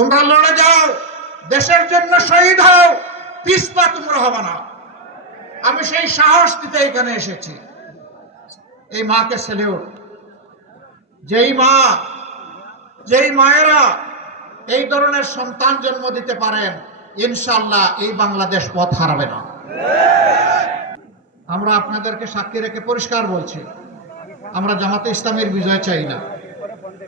তোমরা লড়ে যাও, দেশের জন্য শহীদ হও, পিছপা তোমরা হবে না। আমি সেই সাহস দিতে এখানে এসেছি। এই মাকে সেলিউট। যেই মায়েরা এই ধরনের সন্তান জন্ম দিতে পারেন, ইনশাআল্লাহ এই বাংলাদেশ পথ হারাবে না। আমরা আপনাদেরকে সাক্ষী রেখে পরিষ্কার বলছি, আমরা জামাতে ইসলামের বিজয় চাই না।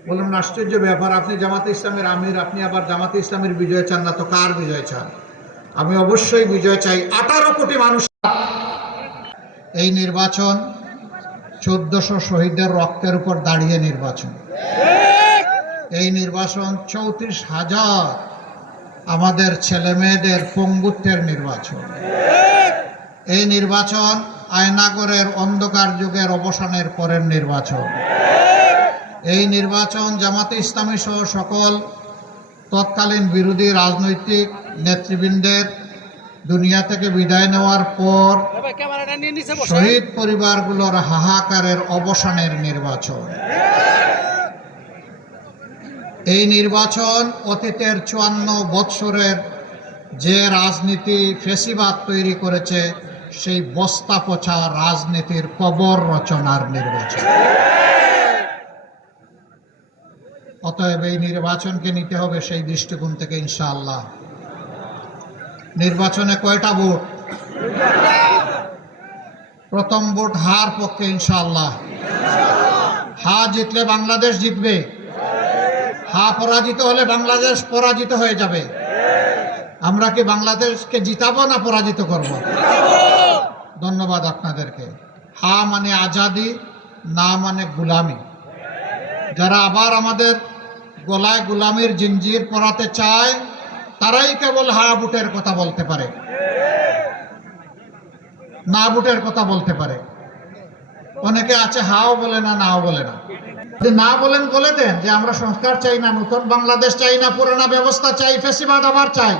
বললাম না, আশ্চর্য ব্যাপার, আপনি জামাতে ইসলামের আমির, আপনি আবার জামাতে ইসলামের বিজয় চান না, তো কার বিজয় চান? আমি অবশ্যই বিজয় চাই 18 কোটি মানুষ। এই নির্বাচন 1400 শহীদের রক্তের উপর দাঁড়িয়ে নির্বাচন। এই নির্বাচন 34,000 আমাদের ছেলে মেয়েদের পঙ্গুত্বের নির্বাচন। এই নির্বাচন আয়নাগরের অন্ধকার যুগের অবসানের পরের নির্বাচন। এই নির্বাচন জামাতে ইসলামী সহ সকল তৎকালীন বিরোধী রাজনৈতিক নেতৃবৃন্দের দুনিয়া থেকে বিদায় নেওয়ার পর শহীদ পরিবারগুলোর হাহাকারের অবসানের নির্বাচন। এই নির্বাচন অতীতের 54 বৎসরের যে রাজনীতি ফেসিবাদ তৈরি করেছে, সেই বস্তা পচা রাজনীতির কবর রচনার নির্বাচন। অতএব এই নির্বাচনকে নিতে হবে সেই দৃষ্টিকোণ থেকে ইনশাআল্লাহ। নির্বাচনে কয়টা ভোট? প্রথম ভোট হার পক্ষে ইনশাআল্লাহ। হা জিতলে বাংলাদেশ জিতবে, হা পরাজিত হলে বাংলাদেশ পরাজিত হয়ে যাবে। আমরা কি বাংলাদেশকে জিতাবো না পরাজিত করব? ধন্যবাদ আপনাদেরকে। হা মানে আজাদি, না মানে গুলামি। যারা আবার আমাদের গলায় গুলামির জিঞ্জির পরাতে চায়, তারাই কেবল হা বুটের কথা বলতে পারে, না বুটের কথা বলতে পারে। অনেকে আছে হাও বলে না, নাও বলে না। যদি না বলেন, বলে দেন যে আমরা সংস্কার চাই না, নতুন বাংলাদেশ চাই না, পুরোনো ব্যবস্থা চাই, ফেসিবাদ আবার চাই।